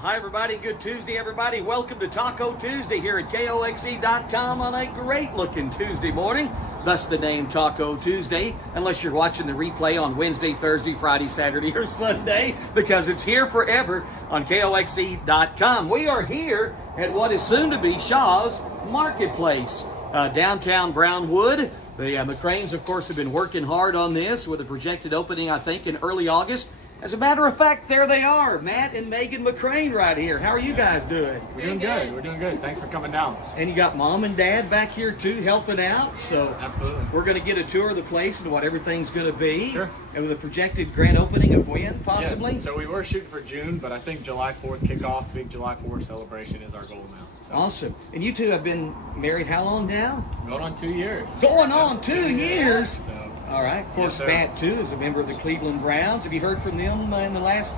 Well, hi everybody. Good Tuesday, everybody. Welcome to Talk-O-2sDay here at KOXE.com on a great-looking Tuesday morning. Thus the name Talk-O-2sDay, unless you're watching the replay on Wednesday, Thursday, Friday, Saturday, or Sunday, because it's here forever on KOXE.com. We are here at what is soon to be Shaw's Marketplace, downtown Brownwood. The McCranes, of course, have been working hard on this with a projected opening, I think, in early August. As a matter of fact, there they are, Matt and Megan McCrane right here. How are you guys doing? We're doing good. We're doing good. Thanks for coming down. And you got Mom and Dad back here too, helping out. So absolutely, we're going to get a tour of the place and what everything's going to be. Sure. And with a projected grand opening of when, possibly? Yeah. So we were shooting for June, but I think July 4th kickoff, big July 4th celebration is our goal now. So. Awesome. And you two have been married how long now? Going on 2 years. Going on 2 years. So. All right. Of course, yes, Matt, too, is a member of the Cleveland Browns. Have you heard from them in the last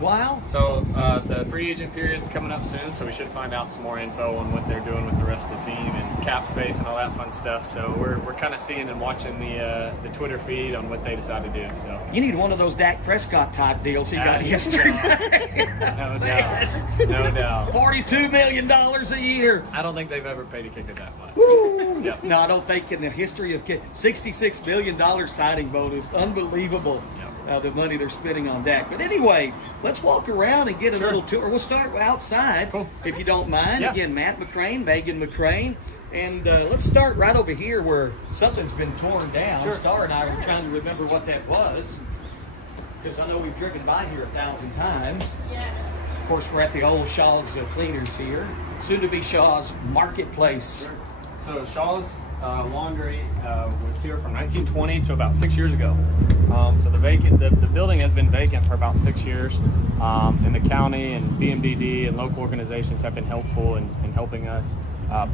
while? So the free agent period's coming up soon, so we should find out some more info on what they're doing with the rest of the team and cap space and all that fun stuff. So we're kind of seeing and watching the Twitter feed on what they decide to do. So you need one of those Dak Prescott type deals he got yesterday. No doubt. No doubt. $42 million a year. I don't think they've ever paid a kicker that much. Yep. No, I don't think in the history of $66 million signing bonus. Unbelievable. The money they're spending on Dak. But anyway, let's walk around and get a little tour. We'll start outside, if you don't mind. Yeah. Again, Matt McCrane, Megan McCrane. And let's start right over here where something's been torn down. Sure. Star and I were trying to remember what that was, because I know we've driven by here 1,000 times. Yes. Of course, we're at the old Shaw's Cleaners here, soon to be Shaw's Marketplace. Sure. So Shaw's Laundry was here from 1920 to about 6 years ago. So the building has been vacant for about 6 years, and the county and BMDD and local organizations have been helpful in helping us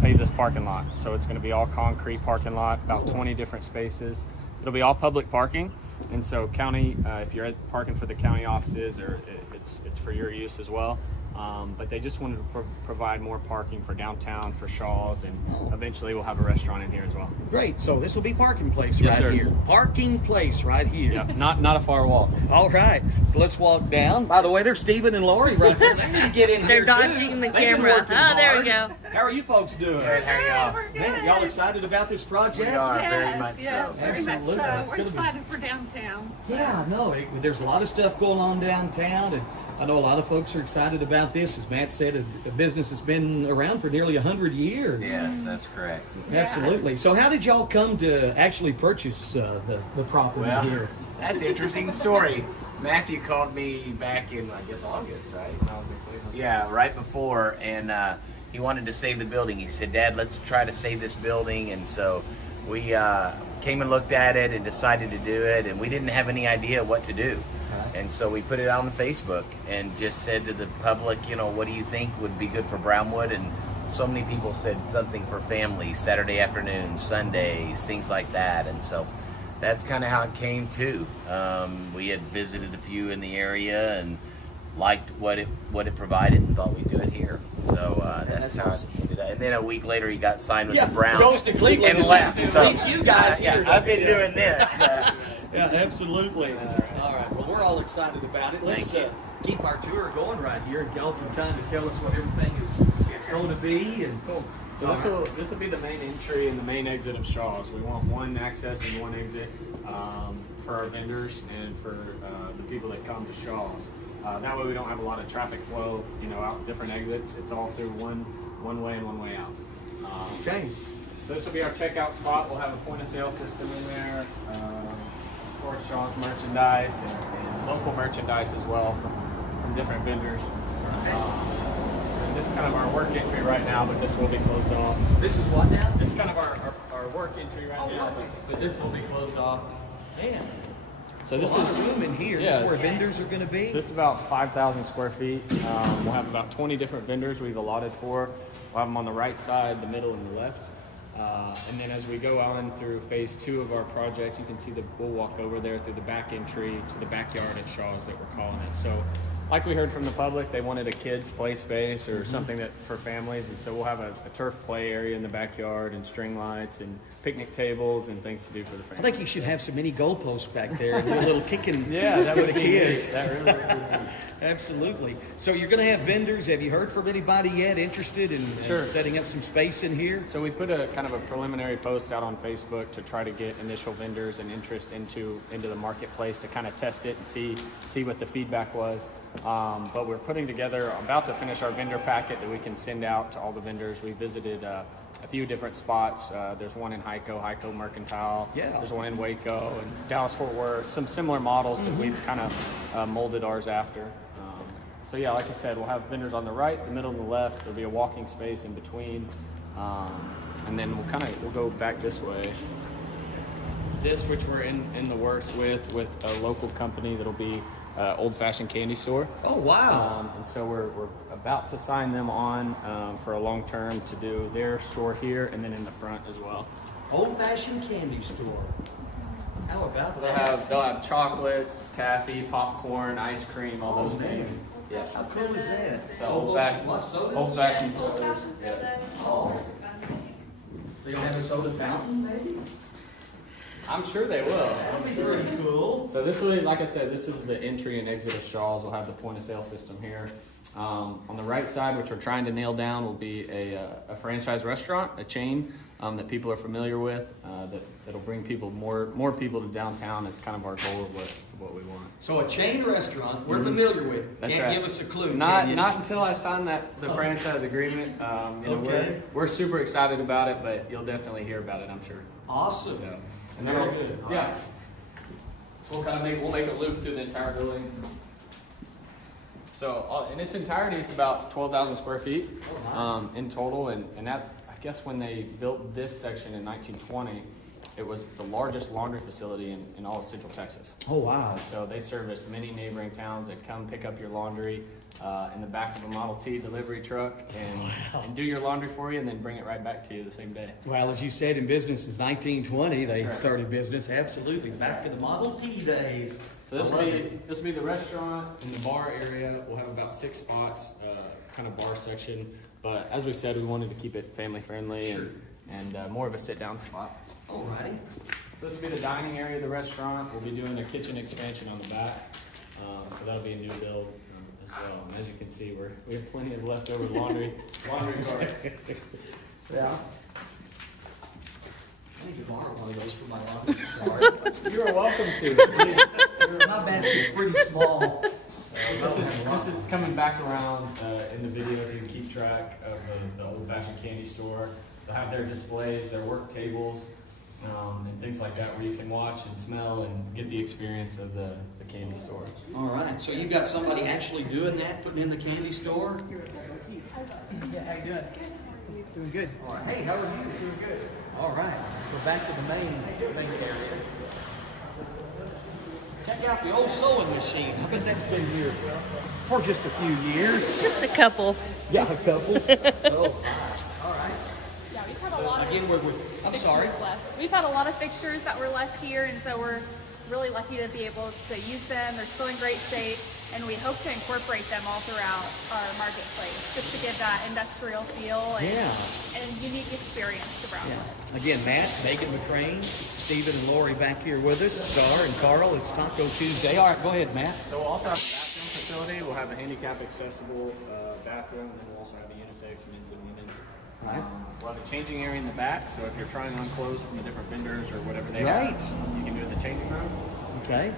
pave this parking lot. So it's going to be all concrete parking lot, about 20 different spaces. It'll be all public parking, and so county, if you're parking for the county offices, or it's for your use as well. But they just wanted to provide more parking for downtown, for Shaw's, and eventually we'll have a restaurant in here as well. Great. So this will be parking place Yes, right sir. here. Parking place right here. Yeah, not a far walk. All right. So let's walk down. By the way, there's Stephen and Lori right there. They need to get in They're here dodging too. the They've been camera. working Oh, there we hard. go. How are you folks doing? Good, how are y'all? Man, y'all excited about this project? We are, Yes, very much yes, so. very much Absolutely. so. That's We're gonna be- excited for downtown. Yeah, no, there's a lot of stuff going on downtown, and I know a lot of folks are excited about this. As Matt said, a business has been around for nearly 100 years. Yes, that's correct. Absolutely. So how did y'all come to actually purchase the property Well, here? that's an interesting story. Matthew called me back in, I guess, August, right? When I was in Cleveland. Yeah, right before, and he wanted to save the building. He said, Dad, let's try to save this building. And so we came and looked at it and decided to do it, and we didn't have any idea what to do. And so we put it on Facebook and just said to the public, you know, what do you think would be good for Brownwood? And so many people said something for families, Saturday afternoons, Sundays, things like that. And so that's kind of how it came to. We had visited a few in the area and liked what it provided and thought we'd do it here. So that's how awesome. it ended up. And then a week later, he got signed with Yeah, the Browns. goes to Cleveland and left. and So leaves you guys here. I've been doing this. Yeah, absolutely. All right. Well, we're all excited about it. Let's Thank you. keep our tour going right here, and y'all can kind of tell us what everything is going to be. And So this will be the main entry and the main exit of Shaw's. We want one access and one exit for our vendors and for the people that come to Shaw's. That way we don't have a lot of traffic flow, you know, out different exits. It's all through one way and one way out. okay. So this will be our checkout spot. We'll have a point of sale system in there. Of course, Shaw's merchandise and local merchandise as well from different vendors. And this is kind of our work entry right now, but this will be closed off. This is what now? This is kind of our work entry right now, but this will be closed off. Man. So this a lot is of room in here. yeah. This is where vendors are going to be. So this is about 5,000 square feet. We'll have about 20 different vendors we've allotted for. We'll have them on the right side, the middle, and the left. And then as we go out and through phase 2 of our project, you can see we'll walk over there through the back entry to the backyard at Shaw's that we're calling it. So like we heard from the public, they wanted a kids play space or something that for families, and so we'll have a turf play area in the backyard and string lights and picnic tables and things to do for the family. I think you should have some mini goalposts back there and do a little kicking Yeah, that for would the be kids. neat. That really would be neat. Absolutely. So you're going to have vendors. Have you heard from anybody yet interested in Sure. setting up some space in here? So we put a kind of a preliminary post out on Facebook to try to get initial vendors and interest into the marketplace to kind of test it and see what the feedback was. But we're putting together, about to finish our vendor packet that we can send out to all the vendors. We visited a few different spots. There's one in Hyco Mercantile. Yeah. There's one in Waco and Dallas Fort Worth. Some similar models that we've kind of molded ours after. So yeah, like I said, we'll have vendors on the right, the middle, and the left. There'll be a walking space in between, and then we'll go back this way. This, which we're in the works with a local company that'll be Old Fashioned Candy Store. Oh, wow. And so we're about to sign them on for a long term to do their store here and then in the front as well. Old Fashioned Candy Store. How about So that? they'll have chocolates, taffy, popcorn, ice cream, all those things. Yeah. How cool is that? The old-fashioned sodas. Yeah. Oh. They're going to have a soda fountain, maybe? I'm sure they will. That'll be pretty cool. So this will, like I said, this is the entry and exit of Shaw's. We'll have the point of sale system here. On the right side, which we're trying to nail down, will be a franchise restaurant, a chain that people are familiar with. That'll bring people more people to downtown. Is kind of our goal of what we want. So a chain restaurant we're familiar with. That's Can't right. give us a clue. Not can you? not until I sign the franchise agreement. Okay. We're super excited about it, but you'll definitely hear about it, I'm sure. Awesome. So, and then Very good. Yeah. So we'll make a loop through the entire building. So in its entirety, it's about 12,000 square feet in total, and that, I guess when they built this section in 1920, it was the largest laundry facility in all of Central Texas. Oh, wow. So they service many neighboring towns that come pick up your laundry in the back of a Model T delivery truck and do your laundry for you and then bring it right back to you the same day. Well, as you said, in business since 1920, they That's right. started business. Absolutely. Back to the Model T days. So this will be the restaurant and the bar area. We'll have about 6 spots, kind of bar section. But as we said, we wanted to keep it family friendly and more of a sit down spot. Alrighty. This will be the dining area of the restaurant. We'll be doing a kitchen expansion on the back. So that'll be a new build as well. And as you can see, we have plenty of leftover laundry cart. Yeah. I need to borrow one of those for my laundry start. You are welcome to. My basket's pretty small. This is coming back around in the video if you can keep track of the Old Fashioned Candy Store. They'll have their displays, their work tables, and things like that where you can watch and smell and get the experience of the candy store. All right. So you got somebody actually doing that, putting in the candy store? Yeah, how you doing? Doing good. All right. Hey, how are you? Doing good. All right. We're back to the main area. Check out the old sewing machine. I bet that's been here for just a few years. Just a couple. Yeah, a couple. Oh, all right. Yeah, we've had a lot of Again, I'm sorry. fixtures left. We've had a lot of fixtures that were left here, and so we're really lucky to be able to use them. They're still in great shape, and we hope to incorporate them all throughout our marketplace, just to give that industrial feel and unique experience around it. Again, Matt, Megan McCrane, Stephen and Lori back here with us, Star and Carl. It's Talk-O-2sDay. All right, go ahead, Matt. So we'll also have a bathroom facility. We'll have a handicap accessible bathroom, and then we'll also have a unisex men's and women's. Right. We'll have a changing area in the back, so if you're trying on clothes from the different vendors or whatever they Right. have, you can do it in the changing room. Okay.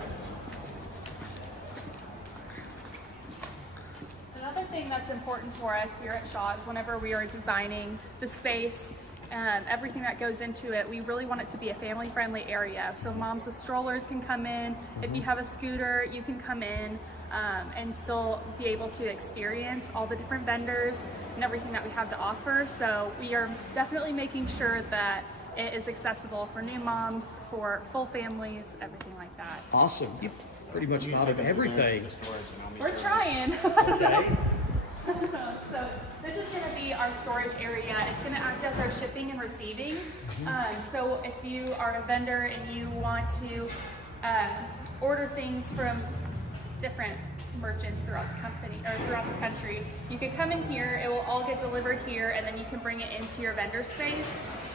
Another thing that's important for us here at Shaw's, whenever we are designing the space and everything that goes into it, we really want it to be a family-friendly area. So moms with strollers can come in. If you have a scooter, you can come in and still be able to experience all the different vendors and everything that we have to offer. So we are definitely making sure that it is accessible for new moms, for full families, everything like that. Awesome. You pretty much thought of everything. We're trying. Okay. So this is going to be our storage area. It's going to act as our shipping and receiving. So if you are a vendor and you want to order things from different merchants throughout the company or throughout the country. You can come in here, it will all get delivered here, and then you can bring it into your vendor space.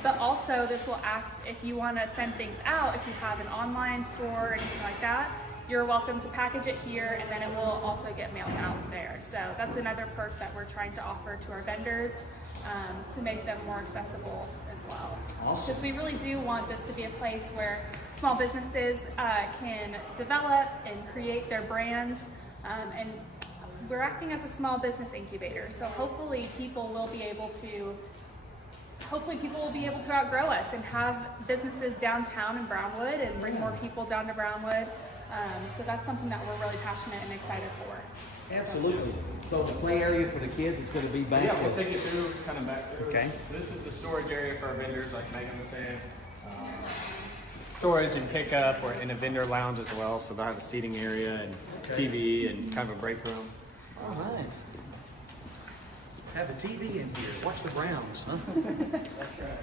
But also this will act if you want to send things out, if you have an online store or anything like that, you're welcome to package it here, and then it will also get mailed out there. So that's another perk that we're trying to offer to our vendors to make them more accessible as well. Awesome. Because we really do want this to be a place where small businesses can develop and create their brand, and we're acting as a small business incubator. So hopefully people will be able to outgrow us and have businesses downtown in Brownwood and bring more people down to Brownwood. So that's something that we're really passionate and excited for. Absolutely. So the play area for the kids is going to be back. Yeah, we'll take you through, kind of back through. Okay. So this is the storage area for our vendors, like Megan was saying. Storage and pickup, or in a vendor lounge as well. So they'll have a seating area and TV and kind of a break room. All right. Have a TV in here. Watch the Browns, huh? That's right.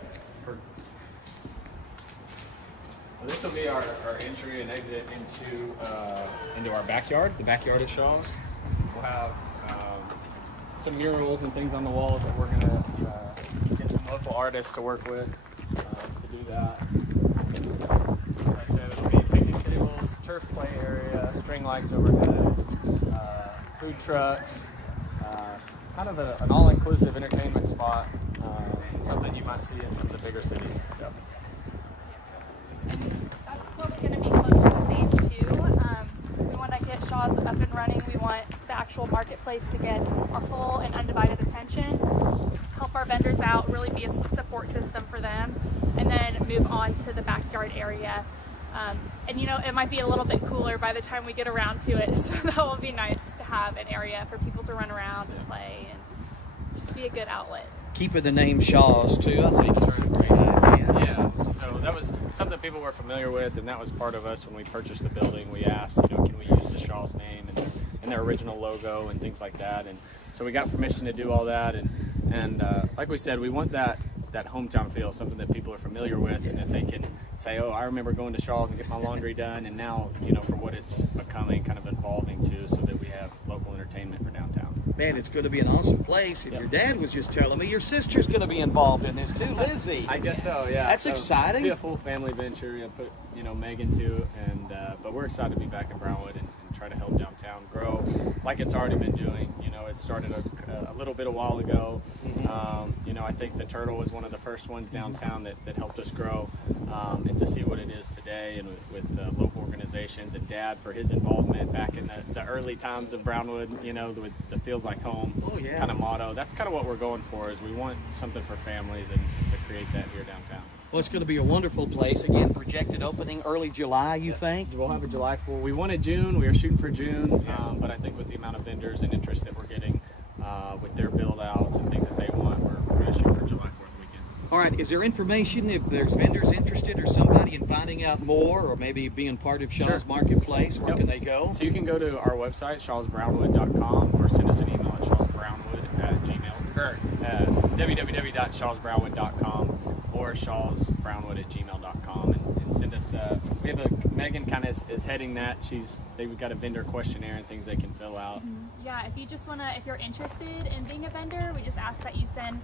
So this will be our entry and exit into our backyard, the backyard of Shaw's. We'll have some murals and things on the walls that we're going to get some local artists to work with to do that. Like I said, it'll be picnic tables, turf play area, string lights overhead, food trucks, kind of an all-inclusive entertainment spot, something you might see in some of the bigger cities. So. That's probably going to be closer to phase 2. We want to get Shaw's up and running. We want the actual marketplace to get our full and undivided attention, help our vendors out, really be a support system for them, and then move on to the backyard area. And you know, it might be a little bit cooler by the time we get around to it, so that will be nice to have an area for people to run around and play and just be a good outlet. Keeping the name Shaw's too, I think is a great idea. Yeah, so that was something people were familiar with, and that was part of us when we purchased the building. We asked, you know, can we use the Shaw's name and their original logo and things like that, and so we got permission to do all that, and like we said, we want that hometown feel, something that people are familiar with, and that they can say, oh, I remember going to Shaw's and get my laundry done, and now, you know, for what it's becoming, kind of evolving to, so that we have local entertainment for downtown. Man, it's going to be an awesome place, and your dad was just telling me your sister's going to be involved in this too, Lizzie. I guess so, yeah. That's so exciting. It'll be a full family venture. You put, you know, Megan too, and but we're excited to be back in Brownwood and try to help downtown grow like it's already been doing. You know, it started a little bit a while ago. You know, I think the Turtle was one of the first ones downtown that helped us grow, and to see what it is today, and with local organizations, and Dad for his involvement back in the early times of Brownwood, you know, with the feels like home kind of motto. That's kind of what we're going for, is we want something for families and to create that here downtown. Well, it's going to be a wonderful place. Again, projected opening early July, you think? We'll have a July 4. We wanted June. We were shooting for June, but I think with the amount of vendors and interest that we're getting with their build-outs and things that they want, we're going to shoot for July 4th weekend. All right, is there information if there's vendors interested or somebody in finding out more, or maybe being part of Shaw's Marketplace? Where can they go? So you can go to our website, shawsbrownwood.com, or send us an email at shawsbrownwood@gmail, or www.shawsbrownwood.com, or shawsbrownwood@gmail.com, and send us. We have Megan kind of is heading that. We've got a vendor questionnaire and things they can fill out. Yeah, if you just if you're interested in being a vendor, we just ask that you send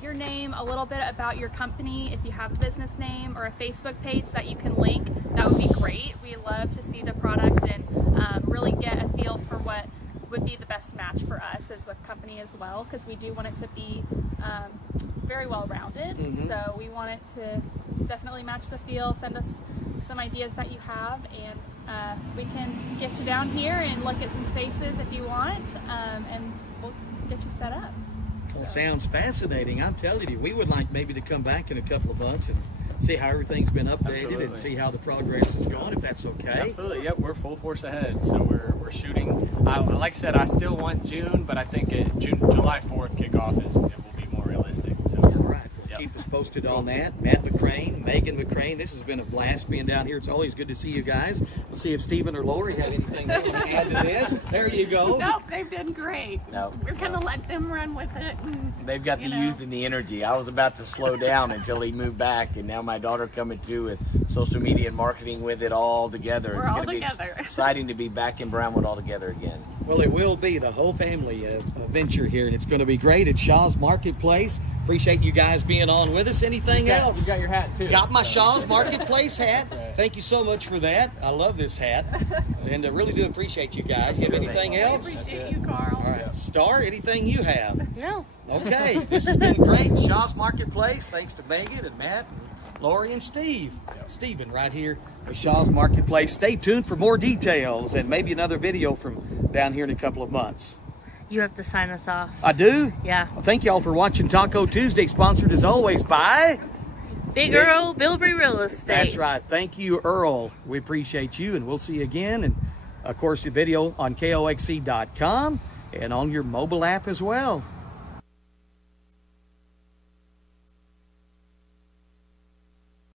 your name, a little bit about your company, if you have a business name or a Facebook page that you can link. That would be great. We love to see the product and really get a feel for what would be the best match for us as a company as well, because we do want it to be very well rounded. So we want it to definitely match the feel. Send us some ideas that you have, and we can get you down here and look at some spaces if you want, and we'll get you set up. Well, sounds fascinating. I'm telling you, we would like maybe to come back in a couple of months and see how everything's been updated and see how the progress is going, if that's okay. Absolutely. Yep, we're full force ahead. So we're shooting. Like I said, I still want June, but I think July 4th kickoff will be more realistic. So. All right. Keep us posted on that. Matt McCrane, Megan McCrane, this has been a blast being down here. It's always good to see you guys. We'll see if Stephen or Lori have anything they want to add to this. There you go. Nope, they've done great. No. We're going to let them run with it. And, They've got the youth and the energy. I was about to slow down until he moved back, and now my daughter coming too with social media and marketing with it all together. We're it's all going to be together. exciting to be back in Brownwood all together again. Well, it will be the whole family venture here, and it's going to be great at Shaw's Marketplace. Appreciate you guys being on with us. Anything else? You got your hat too. Got my Shaw's Marketplace hat. Thank you so much for that. I love this hat, and I really do appreciate you guys. You have anything else? Appreciate you, Carl. All right, Star, anything you have? No. Okay, this has been great. Shaw's Marketplace. Thanks to Megan and Matt, and Lori and Steve. Stephen right here with Shaw's Marketplace. Stay tuned for more details and maybe another video from down here in a couple of months. You have to sign us off. I do? Yeah. Well, thank you all for watching Taco Tuesday, sponsored as always by Big Earl Bilbrey Real Estate. That's right. Thank you, Earl. We appreciate you, and we'll see you again. And, of course, the video on KOXC.com and on your mobile app as well.